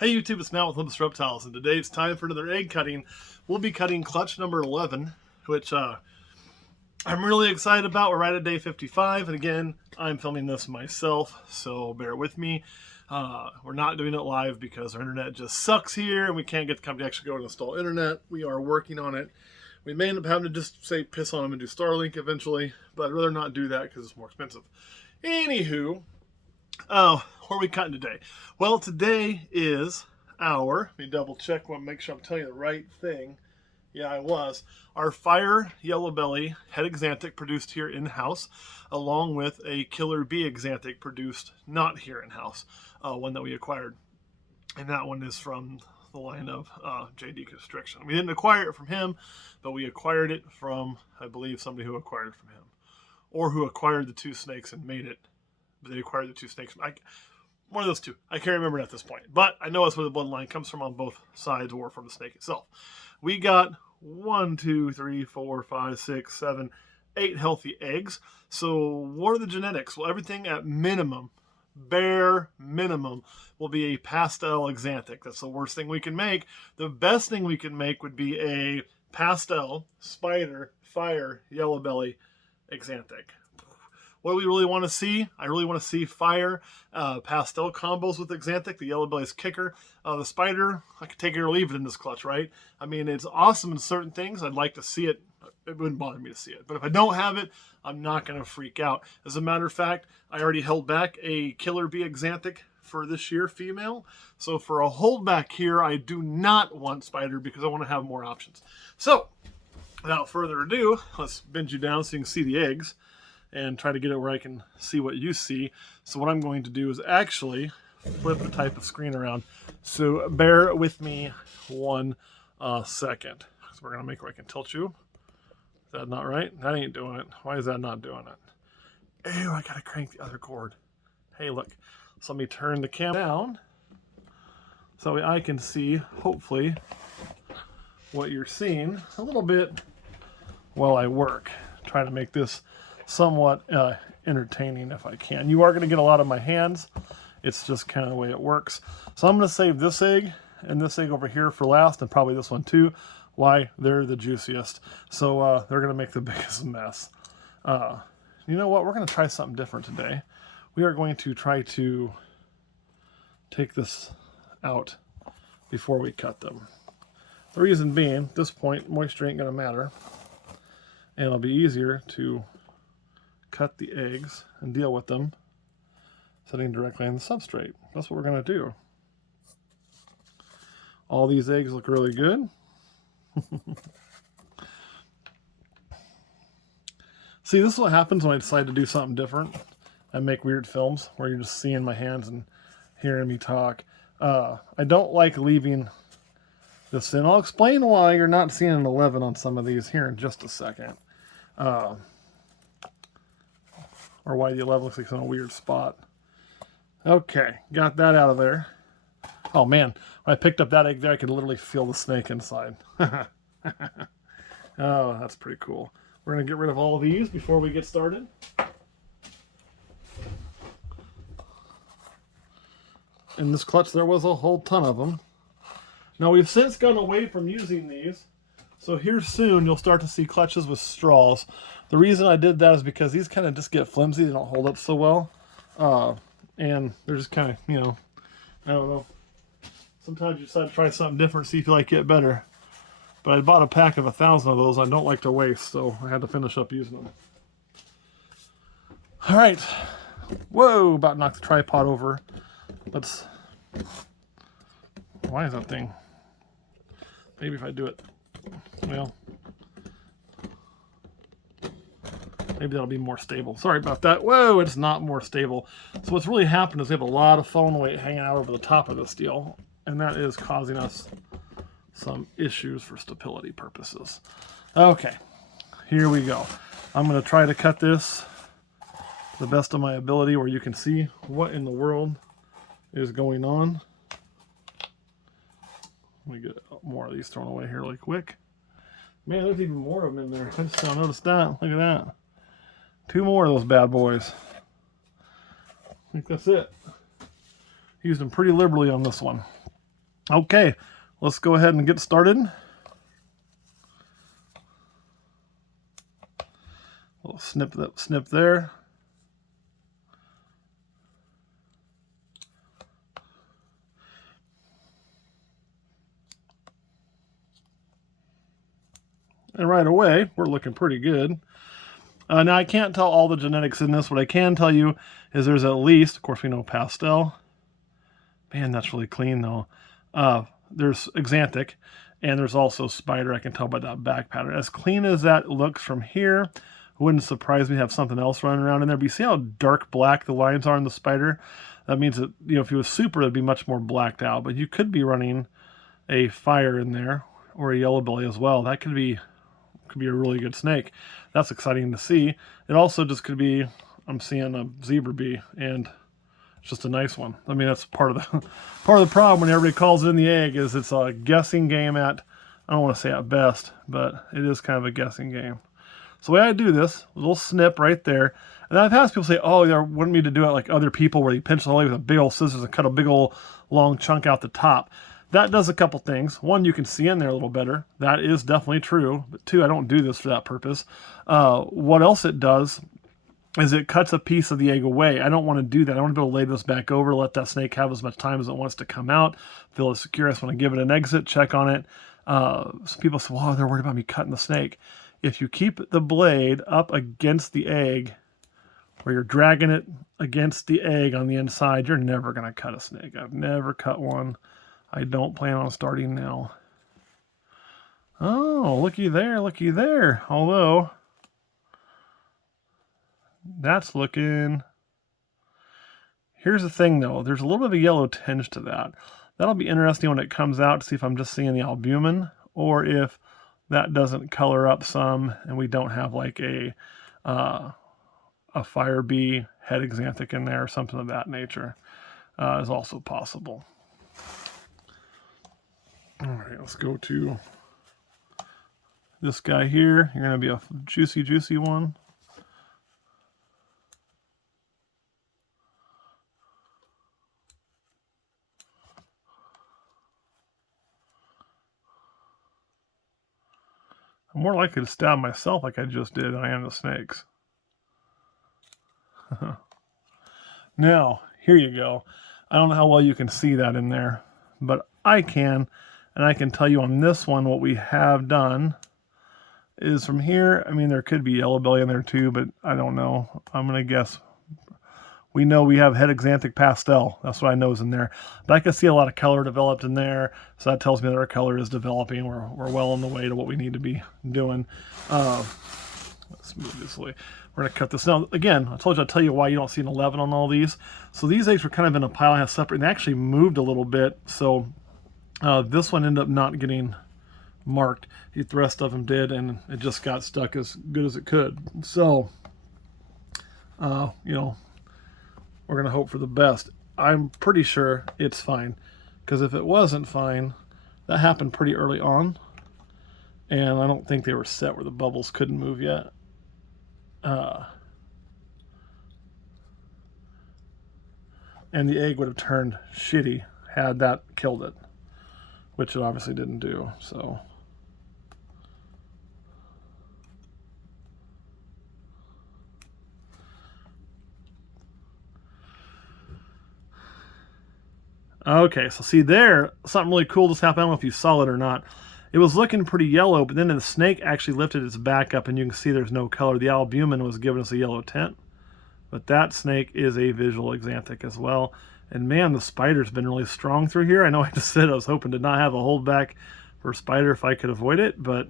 Hey YouTube, it's Matt with Olympus Reptiles, and today it's time for another egg cutting. We'll be cutting clutch number 11, which I'm really excited about. We're right at day 55, and again, I'm filming this myself, so bear with me. We're not doing it live because our internet just sucks here, and we can't get the company to actually go and install internet. We are working on it. We may end up having to just say piss on them and do Starlink eventually, but I'd rather not do that because it's more expensive. Anywho, where are we cutting today? Well, today is let me double check, want to make sure I'm telling you the right thing. Yeah, I was. Our Fire Yellow Belly head Axanthic produced here in-house, along with a Killer Bee Axanthic produced not here in-house, one that we acquired. And that one is from the line of JD Constriction. We didn't acquire it from him, but we acquired it from, I believe, somebody who acquired it from him. Or who acquired the two snakes and made it. But they acquired the two snakes. One of those two. I can't remember at this point. But I know it's where the bloodline comes from on both sides or from the snake itself. We got 1, 2, 3, 4, 5, 6, 7, 8 healthy eggs. So what are the genetics? Well, everything at minimum, bare minimum, will be a pastel Axanthic. That's the worst thing we can make. The best thing we can make would be a pastel, spider, fire, yellow belly Axanthic. What do we really want to see? I really want to see fire, pastel combos with Axanthic, the yellow belly's kicker. The spider, I could take it or leave it in this clutch, right? I mean, it's awesome in certain things. I'd like to see it. It wouldn't bother me to see it. But if I don't have it, I'm not going to freak out. As a matter of fact, I already held back a Killer Bee Axanthic for this year, female. So for a holdback here, I do not want spider because I want to have more options. So, without further ado, let's bend you down so you can see the eggs and try to get it where I can see what you see. So what I'm going to do is actually flip the type of screen around. So bear with me 1 second. So we're going to make where I can tilt you. Is that not right? That ain't doing it. Why is that not doing it? Ew, I got to crank the other cord. Hey, look. So let me turn the camera down so I can see, hopefully, what you're seeing a little bit while I work. Try to make this somewhat entertaining if I can. You are going to get a lot of my hands. It's just kind of the way it works. So I'm going to save this egg and this egg over here for last, and probably this one too. Why? They're the juiciest. So they're going to make the biggest mess. You know what? We're going to try something different today. We are going to try to take this out before we cut them. The reason being, at this point, moisture ain't going to matter. And it'll be easier to cut the eggs and deal with them sitting directly on the substrate. That's what we're going to do. All these eggs look really good. See, this is what happens when I decide to do something different. I make weird films where you're just seeing my hands and hearing me talk. I don't like leaving this in. I'll explain why you're not seeing an 11 on some of these here in just a second. Or why the 11 looks like it's in a weird spot. Okay, got that out of there. Oh man, when I picked up that egg there, I could literally feel the snake inside. Oh, that's pretty cool. We're going to get rid of all of these before we get started. In this clutch, there was a whole ton of them. Now, we've since gone away from using these. So here soon, you'll start to see clutches with straws. The reason I did that is because these kind of just get flimsy. They don't hold up so well. And they're just kind of, you know, I don't know. Sometimes you decide to try something different, see if you like it better. But I bought a pack of 1,000 of those. I don't like to waste, so I had to finish up using them. All right. Whoa, about knocked the tripod over. Let's... Why is that thing? Maybe if I do it... Well, maybe that'll be more stable. Sorry about that. Whoa, it's not more stable. So what's really happened is we have a lot of phone weight hanging out over the top of this deal, and that is causing us some issues for stability purposes. Okay, here we go. I'm going to try to cut this to the best of my ability where you can see what in the world is going on. Let me get more of these thrown away here really quick. Man, there's even more of them in there. I just now noticed that. Look at that. 2 more of those bad boys. I think that's it. Used them pretty liberally on this one. Okay, let's go ahead and get started. We'll snip there. And right away, we're looking pretty good. Now, I can't tell all the genetics in this. What I can tell you is there's at least, of course, we know pastel. Man, that's really clean, though. There's axanthic, and there's also spider. I can tell by that back pattern. As clean as that looks from here, it wouldn't surprise me to have something else running around in there. But you see how dark black the lines are in the spider? That means that, you know, if he was super, it'd be much more blacked out. But you could be running a fire in there, or a yellow belly as well. That could be a really good snake. That's exciting to see. It also just could be, I'm seeing a zebra bee, and it's just a nice one. I mean, that's part of the problem when everybody calls in the egg, is it's a guessing game at, I don't want to say at best, but it is kind of a guessing game. So the way I do this, a little snip right there, and I've had people say, oh, they want me to do it like other people where you pinch the leg with a big old scissors and cut a big old long chunk out the top. That does a couple things. One, you can see in there a little better. That is definitely true. But two, I don't do this for that purpose. What else it does is it cuts a piece of the egg away. I don't want to do that. I want to be able to lay this back over, let that snake have as much time as it wants to come out, feel it secure. I just want to give it an exit, check on it. Some people say, well, they're worried about me cutting the snake. If you keep the blade up against the egg, where you're dragging it against the egg on the inside, you're never going to cut a snake. I've never cut one. I don't plan on starting now. Oh, looky there, looky there. Although, that's looking... Here's the thing, though. There's a little bit of a yellow tinge to that. That'll be interesting when it comes out to see if I'm just seeing the albumin, or if that doesn't color up some and we don't have like a fire bee head axanthic in there or something of that nature. Is also possible. All right, let's go to this guy here. You're going to be a juicy, juicy one. I'm more likely to stab myself like I just did than I am the snakes. Now, here you go. I don't know how well you can see that in there, but I can. And I can tell you on this one, what we have done is from here, I mean, there could be yellow belly in there too, but I don't know. I'm going to guess. We know we have head axanthic pastel. That's what I know is in there. But I can see a lot of color developed in there. So that tells me that our color is developing. We're well on the way to what we need to be doing. Let's move this way. We're going to cut this. Now, again, I told you I'd tell you why you don't see an 11 on all these. So these eggs were kind of in a pile I have separate, and they actually moved a little bit. So this one ended up not getting marked. The rest of them did, and it just got stuck as good as it could. So, you know, we're going to hope for the best. I'm pretty sure it's fine, because if it wasn't fine, that happened pretty early on, and I don't think they were set where the bubbles couldn't move yet. And the egg would have turned shitty had that killed it, which it obviously didn't do. So okay, so see there, something really cool just happened. I don't know if you saw it or not. It was looking pretty yellow, but then the snake actually lifted its back up, and you can see there's no color. The albumin was giving us a yellow tint. But that snake is a visual axanthic as well. And man, the spider's been really strong through here. I know I just said I was hoping to not have a holdback for a spider if I could avoid it, but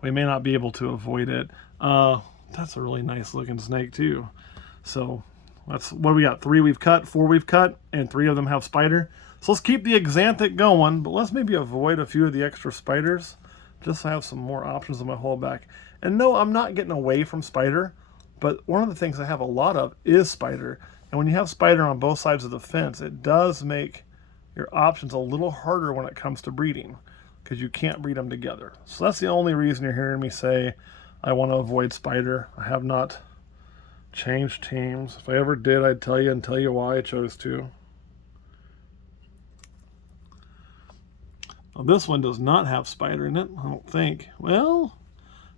we may not be able to avoid it. That's a really nice looking snake too. So that's what we got. 3 we've cut, 4 we've cut, and 3 of them have spider. So let's keep the axanthic going, but let's maybe avoid a few of the extra spiders just so I have some more options on my holdback. And no, I'm not getting away from spider. But one of the things I have a lot of is spider. And when you have spider on both sides of the fence, it does make your options a little harder when it comes to breeding, because you can't breed them together. So that's the only reason you're hearing me say I want to avoid spider. I have not changed teams. If I ever did, I'd tell you and tell you why I chose to. Well, this one does not have spider in it, I don't think. Well,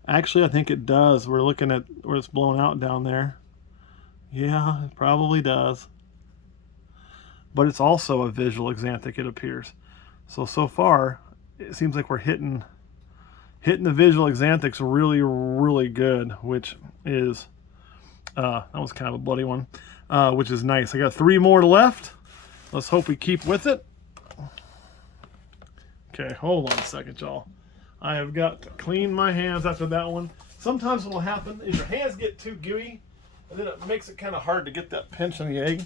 actually, I think it does. We're looking at where it's blown out down there. Yeah, it probably does. But it's also a visual axanthic, it appears. So far, it seems like we're hitting the visual axanthics really, really good, which is, that was kind of a bloody one, which is nice. I got 3 more left. Let's hope we keep with it. Okay, hold on a second, y'all. I have got to clean my hands after that one. Sometimes what will happen is your hands get too gooey, and then it makes it kind of hard to get that pinch in the egg.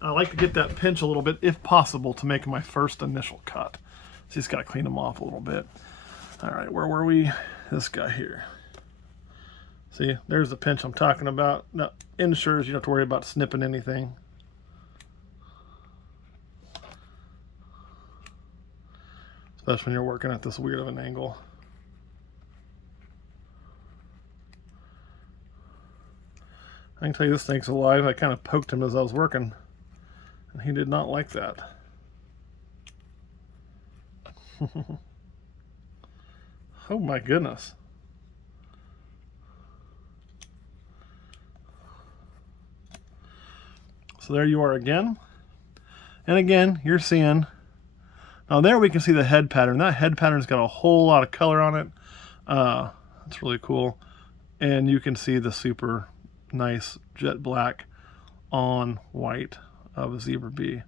I like to get that pinch a little bit, if possible, to make my first initial cut. So just got to clean them off a little bit. All right, where were we? This guy here. See, there's the pinch I'm talking about. Now, ensures you don't have to worry about snipping anything. Especially when you're working at this weird of an angle. I can tell you this snake's alive. I kind of poked him as I was working, and he did not like that. Oh my goodness. So there you are again. And again, you're seeing, now there we can see the head pattern. That head pattern's got a whole lot of color on it. It's really cool. And you can see the super nice jet black on white of a zebra bee.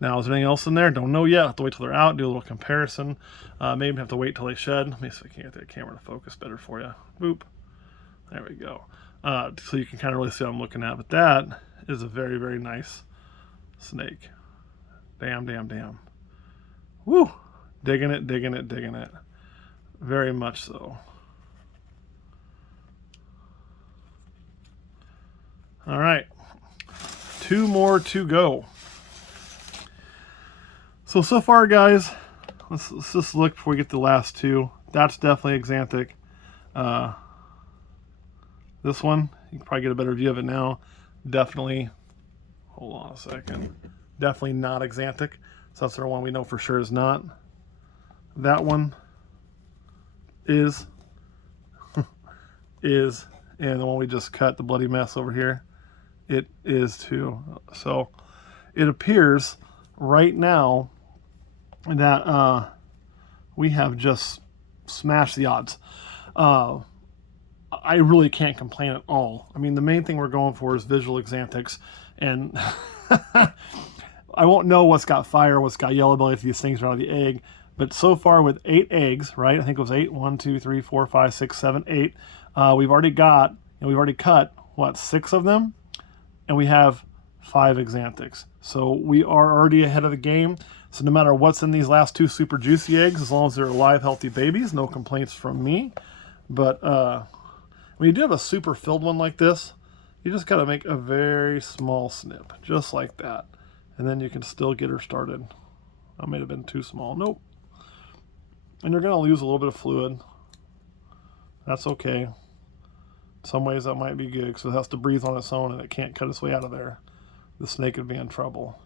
Now, is there anything else in there? Don't know yet. I'll have to wait till they're out, do a little comparison. Maybe have to wait till they shed. Let me see if I can get that camera to focus better for you. Boop. There we go. So you can kind of really see what I'm looking at. But that is a very, very nice snake. Damn, damn, damn. Woo! Digging it, digging it, digging it. Very much so. All right. 2 more to go. So far, guys, let's just look before we get the last 2. That's definitely axanthic. This one, you can probably get a better view of it now. Definitely, hold on a second. Definitely not axanthic. So that's the one we know for sure is not. That one is, and the one we just cut, the bloody mess over here, it is too. So it appears right now that we have just smashed the odds. I really can't complain at all. I mean, the main thing we're going for is visual axanthics, and I won't know what's got fire, what's got yellow belly if these things are out of the egg. But so far with 8 eggs, right? I think it was 8. 1, 2, 3, 4, 5, 6, 7, 8. We've already got, and we've already cut, what, 6 of them? And we have 5 axanthics. So we are already ahead of the game. So no matter what's in these last 2 super juicy eggs, as long as they're live, healthy babies, no complaints from me. But when you do have a super filled one like this, you just got to make a very small snip, just like that. And then you can still get her started. That may have been too small. Nope. And you're going to lose a little bit of fluid. That's okay. In some ways that might be good because it has to breathe on its own and it can't cut its way out of there. The snake would be in trouble.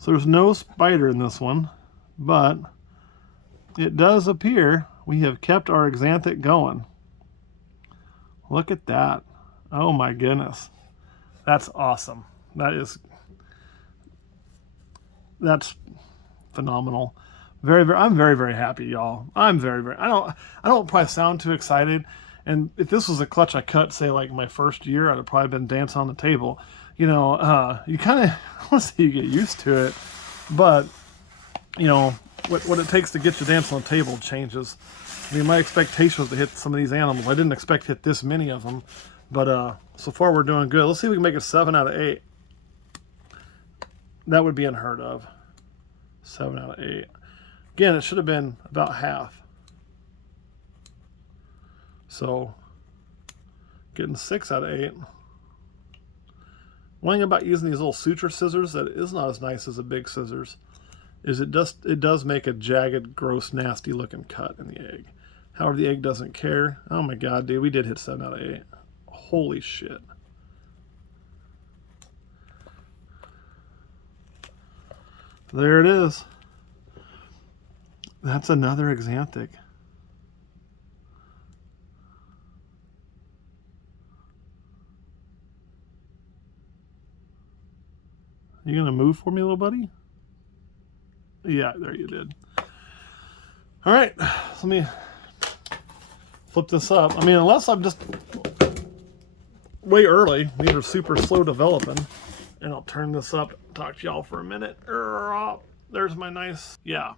So there's no spider in this one, but it does appear we have kept our axanthic going. Look at that. Oh my goodness. That's awesome. That's phenomenal. I'm very, very happy, y'all. I'm very, very, I don't probably sound too excited. And if this was a clutch I cut, say like my first year, I'd have probably been dancing on the table. You know, you kind of, I want to say you get used to it, but you know, what it takes to get you dancing on the table changes. I mean, my expectation was to hit some of these animals. I didn't expect to hit this many of them, but so far we're doing good. Let's see if we can make it 7 out of 8. That would be unheard of. 7 out of 8. Again, it should have been about half. So Getting 6 out of 8. One thing about using these little suture scissors that is not as nice as the big scissors is it does make a jagged, gross, nasty looking cut in the egg. However, the egg doesn't care. Oh my god, dude, we did hit 7 out of 8. Holy shit. There it is. That's another Axanthic. You gonna move for me, little buddy? Yeah, there you did. All right, let me flip this up. I mean, unless I'm just way early, these are super slow developing. And I'll turn this up, talk to y'all for a minute. There's my nice, yeah.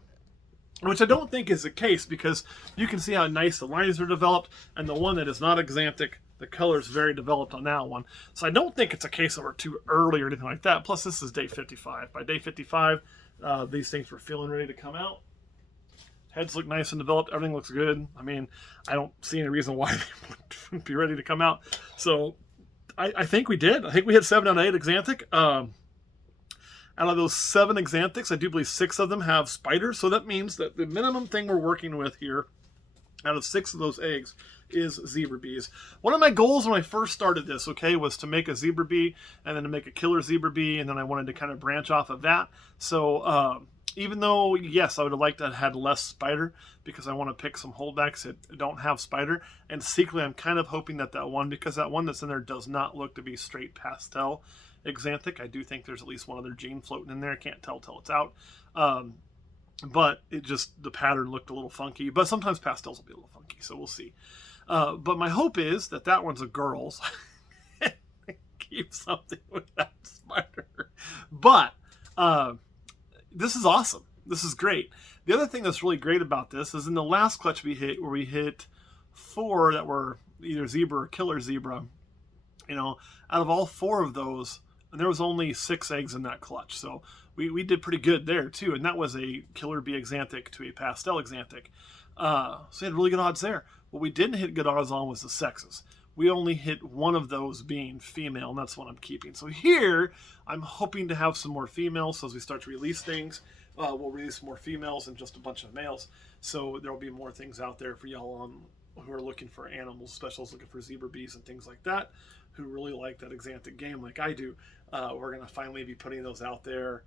Which I don't think is the case, because you can see how nice the lines are developed, and the one that is not Axanthic, the color's very developed on that one. So I don't think it's a case of we're too early or anything like that. Plus, this is day 55. By day 55, these things were feeling ready to come out. Heads look nice and developed. Everything looks good. I mean, I don't see any reason why they wouldn't be ready to come out. So I think we did. I think we hit 7 out of 8 Axanthic. Out of those 7 Axanthics, I do believe 6 of them have spiders. So that means that the minimum thing we're working with here, out of 6 of those eggs, is zebra bees. One of my goals when I first started this, okay, was to make a zebra bee and then to make a killer zebra bee, and then I wanted to kind of branch off of that. So even though, yes, I would have liked to have had less spider because I want to pick some holdbacks that don't have spider. And secretly, I'm kind of hoping that one, because that one that's in there does not look to be straight pastel Axanthic. I do think there's at least one other gene floating in there. I can't tell till it's out. But it just, the pattern looked a little funky. But sometimes pastels will be a little funky, so we'll see. But my hope is that one's a girl's. Keep something with that spider. But this is awesome. This is great. The other thing that's really great about this is in the last clutch we hit, where we hit 4 that were either zebra or killer zebra, you know, out of all 4 of those, and there was only 6 eggs in that clutch. So we did pretty good there too. And that was a killer bee Axanthic to a pastel Axanthic. So we had really good odds there. What we didn't hit good odds on was the sexes. We only hit one of those being female, and that's what I'm keeping. So here, I'm hoping to have some more females. So as we start to release things, we'll release more females and just a bunch of males. So there will be more things out there for y'all who are looking for animals, especially looking for zebra bees and things like that, who really like that Axanthic game like I do. We're going to finally be putting those out there,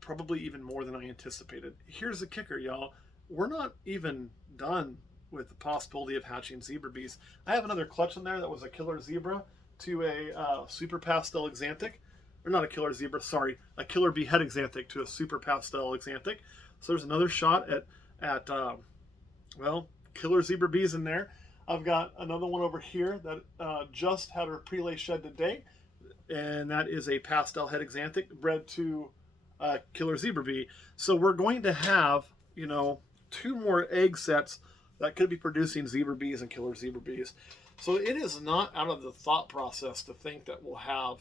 probably even more than I anticipated. Here's the kicker, y'all. We're not even done with the possibility of hatching zebra bees. I have another clutch in there that was a killer zebra to a super pastel Axanthic. Or not a killer zebra, sorry, a killer bee head Axanthic to a super pastel Axanthic. So there's another shot at well, killer zebra bees in there. I've got another one over here that just had her prelay shed today, and that is a pastel head Axanthic bred to killer zebra bee. So we're going to have, you know, 2 more egg sets that could be producing zebra bees and killer zebra bees. So it is not out of the thought process to think that we'll have,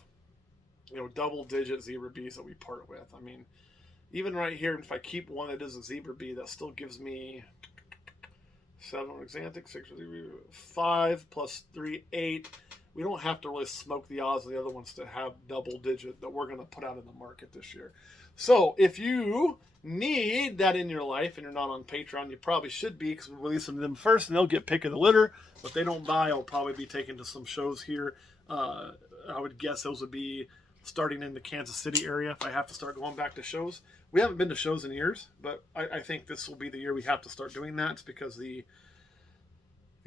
you know, double-digit zebra bees that we part with. I mean, even right here, if I keep one that is a zebra bee, that still gives me 7 Axanthic, 6 zebra, 5 plus 3, 8. We don't have to really smoke the odds of the other ones to have double-digit that we're going to put out in the market this year. So if you need that in your life and you're not on Patreon, you probably should be, because we release them first and they'll get pick of the litter. What they don't buy, I'll probably be taken to some shows here. I would guess those would be starting in the Kansas City area if I have to start going back to shows. We haven't been to shows in years, but I think this will be the year we have to start doing that. It's because the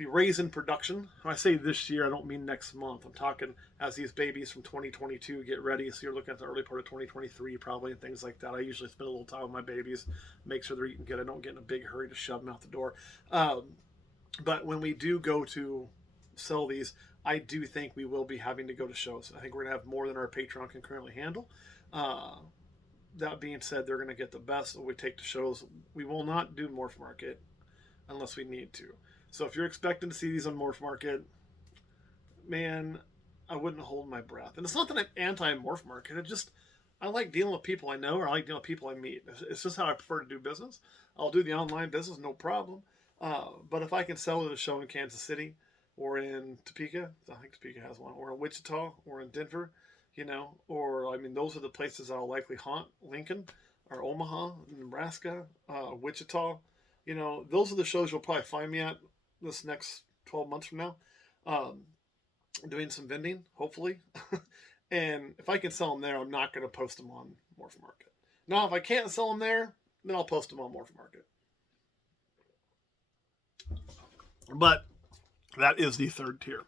raise in production, when I say this year, I don't mean next month. I'm talking as these babies from 2022 get ready. So you're looking at the early part of 2023 probably, and things like that. I usually spend a little time with my babies, make sure they're eating good. I don't get in a big hurry to shove them out the door. But when we do go to sell these, I do think we will be having to go to shows. I think we're going to have more than our Patreon can currently handle. That being said, they're going to get the best that we take to shows. We will not do Morph Market unless we need to. So if you're expecting to see these on Morph Market, man, I wouldn't hold my breath. And it's not that I'm anti-Morph Market. I like dealing with people I know, or I like dealing with people I meet. It's just how I prefer to do business. I'll do the online business, no problem. But if I can sell at a show in Kansas City, or in Topeka. I think Topeka has one, or in Wichita, or in Denver, or I mean, those are the places I'll likely haunt. Lincoln, or Omaha, Nebraska, Wichita. Those are the shows you'll probably find me at this next 12 months from now, um, doing some vending, hopefully. And if I can sell them there, I'm not going to post them on Morph Market. Now, if I can't sell them there, then I'll post them on Morph Market. But that is the third tier.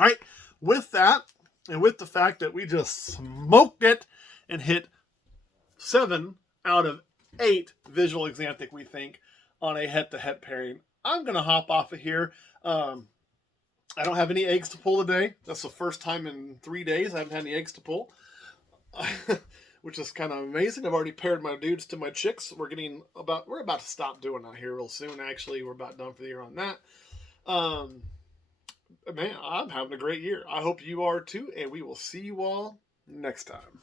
All right. With that, and with the fact that we just smoked it and hit 7 out of 8 visual Axanthic, we think, on a head-to-head pairing, I'm going to hop off of here. I don't have any eggs to pull today. That's the first time in 3 days I haven't had any eggs to pull, which is kind of amazing. I've already paired my dudes to my chicks. We're about to stop doing that here real soon. Actually, we're about done for the year on that. Man, I'm having a great year. I hope you are too, and we will see you all next time.